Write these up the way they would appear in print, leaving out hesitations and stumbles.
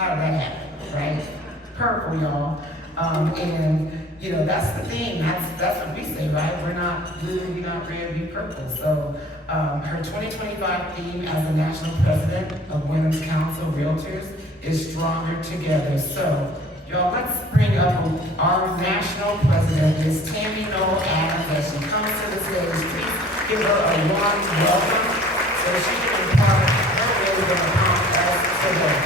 How did that happen, right? Purple, y'all. And you know, that's the thing. That's what we say, right? We're not blue, we're not red, we're purple. So her 2025 theme as the national president of Women's Council Realtors is Stronger Together. So y'all, let's bring up our national president, Ms. Tammy Noll-Adams, as she comes to the stage. Please give her a warm welcome so she can impart her wisdom upon us today.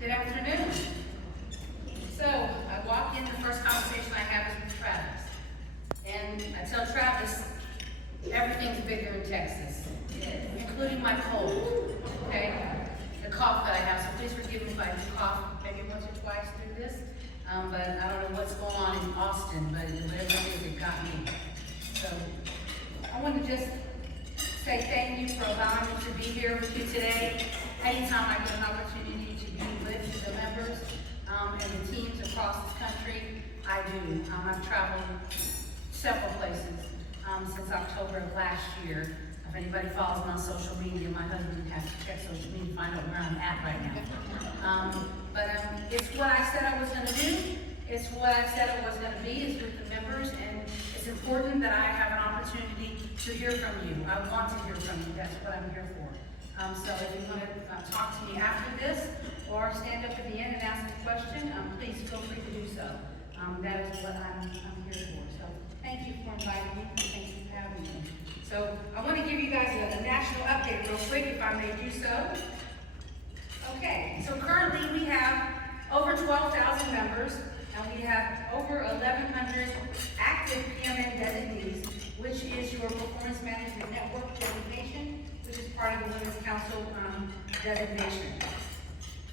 Good afternoon. So, I walk in, the first conversation I have is with Travis. And I tell Travis, everything's bigger in Texas, including my cold, okay? The cough that I have, so please forgive me if I cough maybe once or twice through this. But I don't know what's going on in Austin, but whatever it is, it got me. So, I want to just say thank you for allowing me to be here with you today. Anytime I get an opportunity to be with the members and the teams across this country, I do. I've traveled several places since October of last year. If anybody follows me on social media, my husband has to check social media to find out where I'm at right now. But it's what I said I was going to do. It's what I said it was going to be. It's with the members, and it's important that I have an opportunity to hear from you. I want to hear from you. That's what I'm here for. So if you want to talk to me after this, or stand up at the end and ask a question, please feel free to do so. That is what I'm here for. So thank you for inviting me. Thank you for having me. So I want to give you guys a national update real quick, if I may do so. Okay, so currently we have over 12,000 members, and we have over 1,100 active PMN designees, which is your Performance Management Network designation, which is part of the Women's Council designation.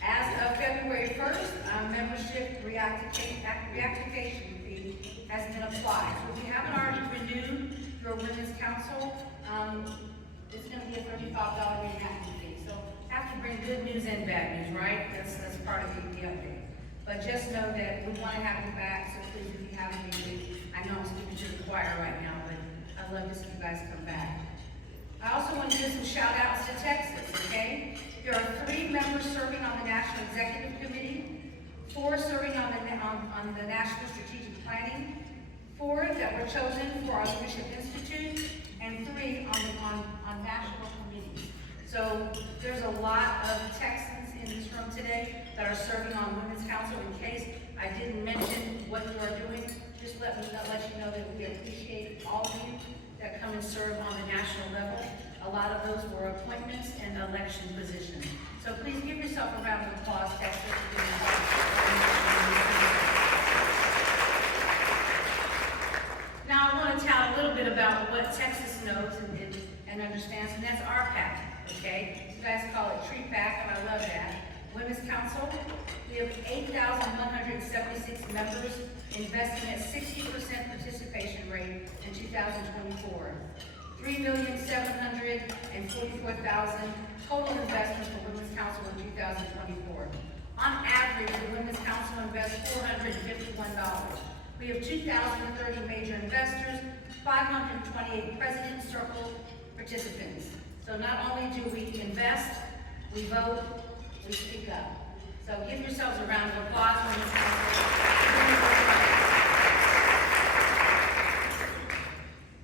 As of February 1st, membership reactivation fee has been applied. So if you haven't already renewed your Women's Council, it's going to be a $35 reactivation fee. So have to bring good news and bad news, right? That's part of the update. But just know that we want to have you back, so please, if you haven't renewed, I know I'm speaking to the choir right now, but I'd love to see you guys come back. I also want to give some shout outs to Texas, okay? There are 3 members serving on the National Executive Committee, 4 serving on the National Strategic Planning, 4 that were chosen for our Leadership Institute, and 3 on national committees. So there's a lot of Texans in this room today that are serving on Women's Council. In case I didn't mention what you are doing, just let you know that we appreciate all of you that come and serve on the national level. A lot of those were appointments and election positions. So please give yourself a round of applause, Texas. Now I want to tell a little bit about what Texas knows and understands, and that's our PAC, okay? You guys call it Tree PAC, and I love that. Women's Council, we have 8,176 members, investing at 60% participation rate in 2024. 3,744,000 total investments for Women's Council in 2024. On average, the Women's Council invests $451. We have 2,030 major investors, 528 President's Circle participants. So not only do we invest, we vote, we speak up. So give yourselves a round of applause for Women's Council.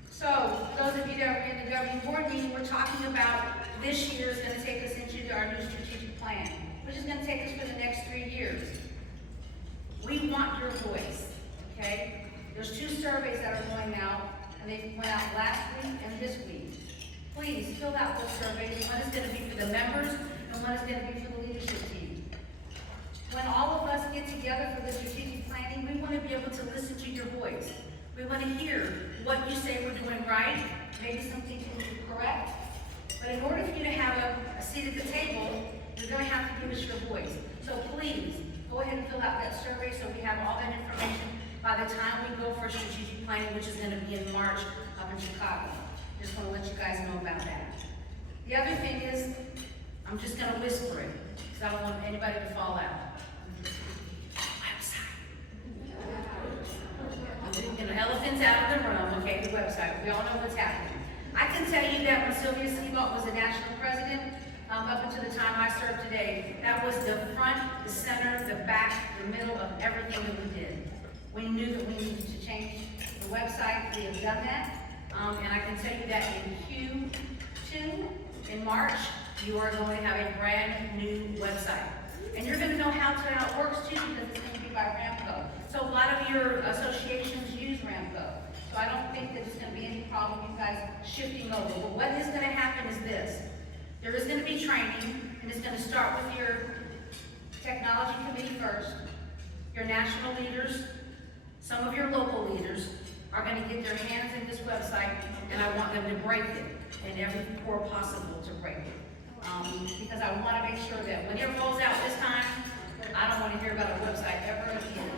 So those of you that are in the governing board meeting, we're talking about this year is going to take us into our new strategic plan, which is going to take us for the next 3 years. We want your voice, okay? There's 2 surveys that are going out, and they went out last week and this week. Please fill out those surveys. One is going to be for the members, and one is going to be for the leadership team. When all of us get together for the strategic planning, we want to be able to listen to your voice. We want to hear what you say we're doing right, maybe some things we do correct. But in order for you to have a seat at the table, you're going to have to give us your voice. So please, go ahead and fill out that survey so we have all that information by the time we go for strategic planning, which is going to be in March up in Chicago. Just want to let you guys know about that. The other thing is, I'm just going to whisper it, because I don't want anybody to fall out. Website. You know, elephants out of the room, okay, the website. We all know what's happening. I can tell you that when Sylvia Seabolt was the national president, up until the time I served today, that was the front, the center, the back, the middle of everything that we did. We knew that we needed to change the website. We have done that. And I can tell you that in Q2, in March, you are going to have a brand new website. And you're going to know how it works too, because it's going to be by Ramco. So a lot of your associations use Ramco. So I don't think that it's going to be any problem you guys shifting over. But what is going to happen is this. There is going to be training, and it's going to start with your technology committee first, your national leaders, some of your local leaders are going to get their hands in this website, and I want them to break it in every pore possible to break it. Because I want to make sure that when it rolls out this time, I don't want to hear about a website ever again.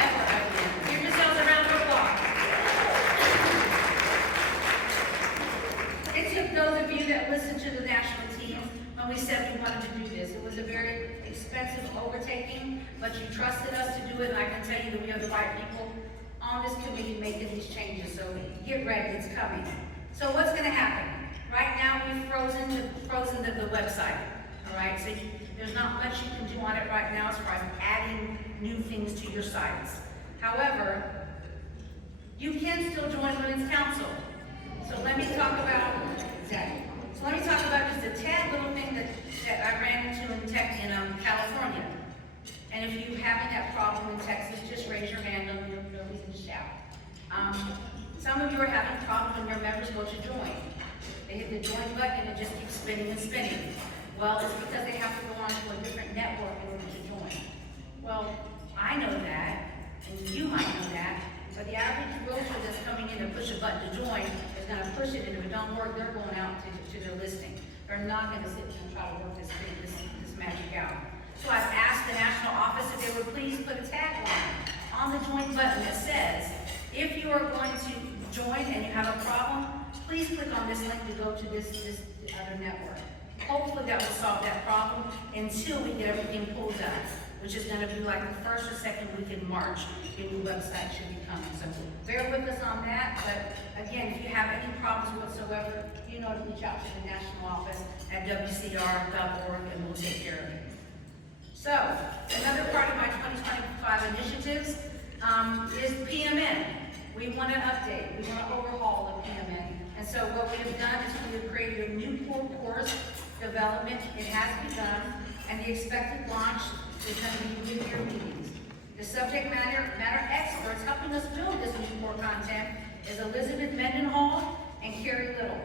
Ever again. Give yourselves a round of applause. It took those of you that listened to the national team when we said we wanted to do this. It was a very expensive overtaking, but you trusted us to do it, and I can tell you that we have the right people on this committee making these changes, so get ready, it's coming. So what's going to happen? Right now, we've frozen the website, all right? So there's not much you can do on it right now as far as adding new things to your sites. However, you can still join Women's Council. So let me talk about, exactly. So let me talk about just a tad little thing that I ran into in California. And if you're having that problem in Texas, just raise your hand, no reason to shout. Some of you are having problems when your members go to join. They hit the join button and it just keeps spinning and spinning. Well, it's because they have to go on to a different network in order to join. Well, I know that, and you might know that, but the average realtor that's coming in to push a button to join is going to push it, and if it don't work, they're going out to their listing. They're not going to sit and try to work this magic out. So I've asked the national office if they would please put a tagline on the join button that says, if you are going to join and you have a problem, please click on this link to go to this other network. Hopefully that will solve that problem until we get everything pulled up, which is going to be like the first or second week in March. Your new website should be coming. So bear with us on that. But again, if you have any problems whatsoever, you know to reach out to the national office at wcr.org and we'll take care of it. So another part of my 2025 initiatives is PMN. We want to update. We want to overhaul the PMN. And so what we have done is we have created a new core course development. It has begun, and the expected launch is going to be mid-year meetings. The subject matter experts helping us build this new core content is Elizabeth Mendenhall and Carrie Little.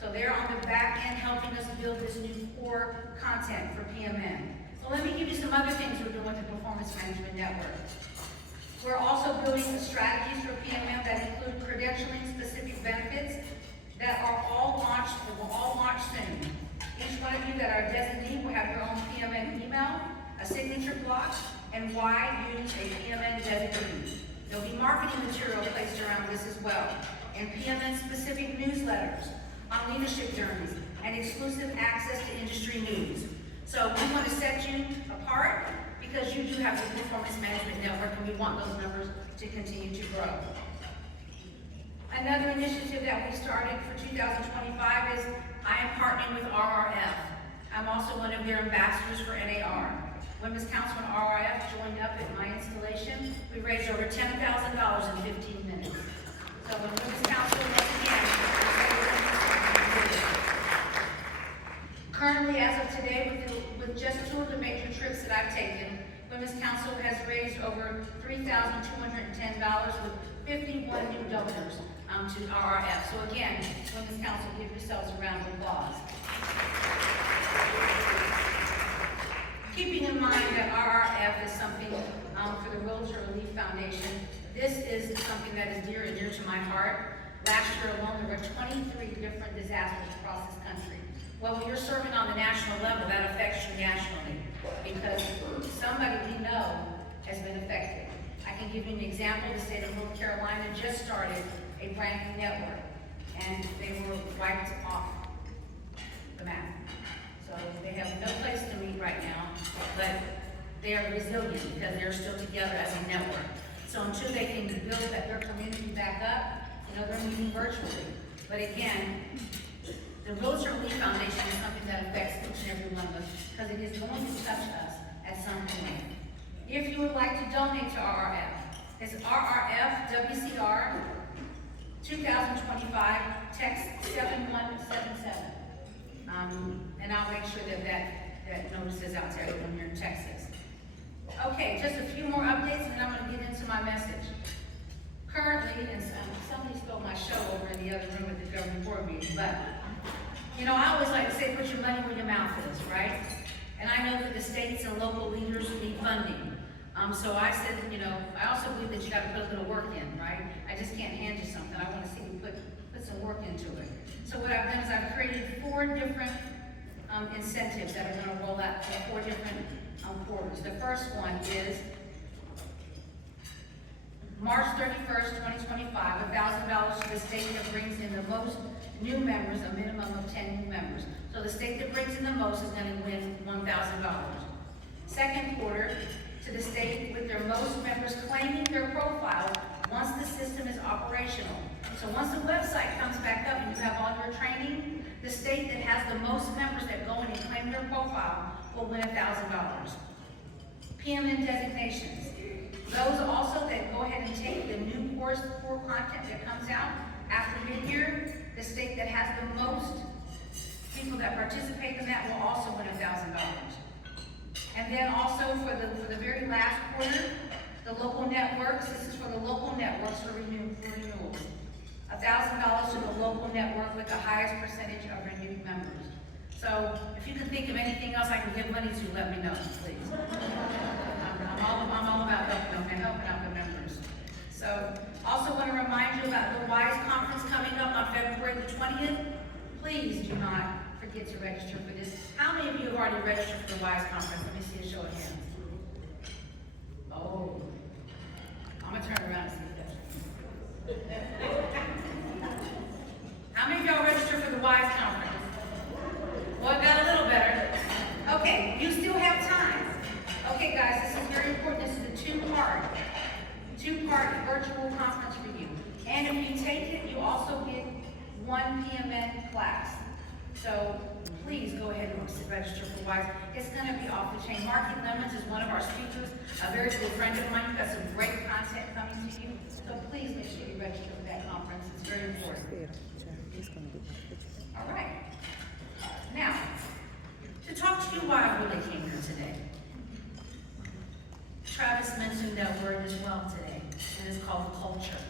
So they're on the back end helping us build this new core content for PMN. So let me give you some other things we're doing with the Performance Management Network. We're also building the strategies for PMM that include credentialing specific benefits that are all launched, that will all launch soon. Each one of you that are designee will have your own PMN email, a signature block, and why use a PMN designee. There'll be marketing material placed around this as well, and PMN specific newsletters on leadership journeys and exclusive access to industry news. So we want to set you apart because you do have the Performance Management Network, and we want those numbers to continue to grow. Another initiative that we started for 2025 is I am partnering with RRF. I'm also one of their ambassadors for NAR. Women's Council and RRF joined up at my installation. We raised over $10,000 in 15 minutes. So when Women's Council, once again, currently, as of today, with just 2 of the major trips that I've taken, Women's Council has raised over $3,210 with 51 new donors to RRF. So again, Women's Council, give yourselves a round of applause. Keeping in mind that RRF is something for the Realtor Relief Foundation, this is something that is dear and dear to my heart. Last year alone, there were 23 different disasters across this country. Well, when you're serving on the national level, that affects you nationally because somebody we know has been affected. I can give you an example. The state of North Carolina just started a brand new network, and they were wiped off the map. So they have no place to meet right now. they are resilient because they're still together as a network. So until they can build their community back up, they're meeting virtually. But again, the Realtor Lead Foundation is something that affects each and every one of us because it is going to touch us at some point. If you would like to donate to RRF, it's RRF WCR 2025, text 7177. And I'll make sure that notice is out to everyone here in Texas. Okay, just a few more updates and then I'm going to get into my message. Currently, and somebody stole my show over in the other room at the governing board meeting, but I always like to say, put your money where your mouth is, right? And I know that the states and local leaders need funding. So I said, I also believe that you got to put a little work in, right? I just can't hand you something. I want to see you put some work into it. So what I've done is I've created 4 different incentives that are going to roll out for 4 different quarters. The first one is March 31st, 2025, $1,000 to the state that brings in the most new members, a minimum of 10 new members. So the state that brings in the most is going to win $1,000. Second quarter, to the state with their most members claiming their profile once the system is operational. So once the website comes back up and you have all your training, the state that has the most members that go in and claim their profile will win $1,000. PMN designations. Those also that go ahead and take the new core content that comes out after mid-year, the state that has the most people that participate in that will also win $1,000. And then also for the very last quarter, the local networks, this is for the local networks for renewals. $1,000 to the local network with the highest percentage of renewed members. So if you can think of anything else I can give money to, let me know, please. I'm all about helping out the members. So also want to remind you about the WISE conference coming up on February the 20th. Please do not forget to register for this. How many of you have already registered for the WISE conference? Let me see a show of hands. Oh, I'm going to turn around and see that. How many of y'all registered for the WISE conference? Well, it got a little better. Okay, you still have time. Okay, guys, this is very important. This is a two-part virtual conference for you. And if you take it, you also get 1 PMN class. So please go ahead and register for WISE. It's going to be off the chain. Marky Lemons is one of our speakers, a very good friend of mine. You've got some great content coming to you. So please make sure you register for that conference. It's very important. All right. Now, to talk to you why I really came here today. Travis mentioned that word as well today, and it's called culture.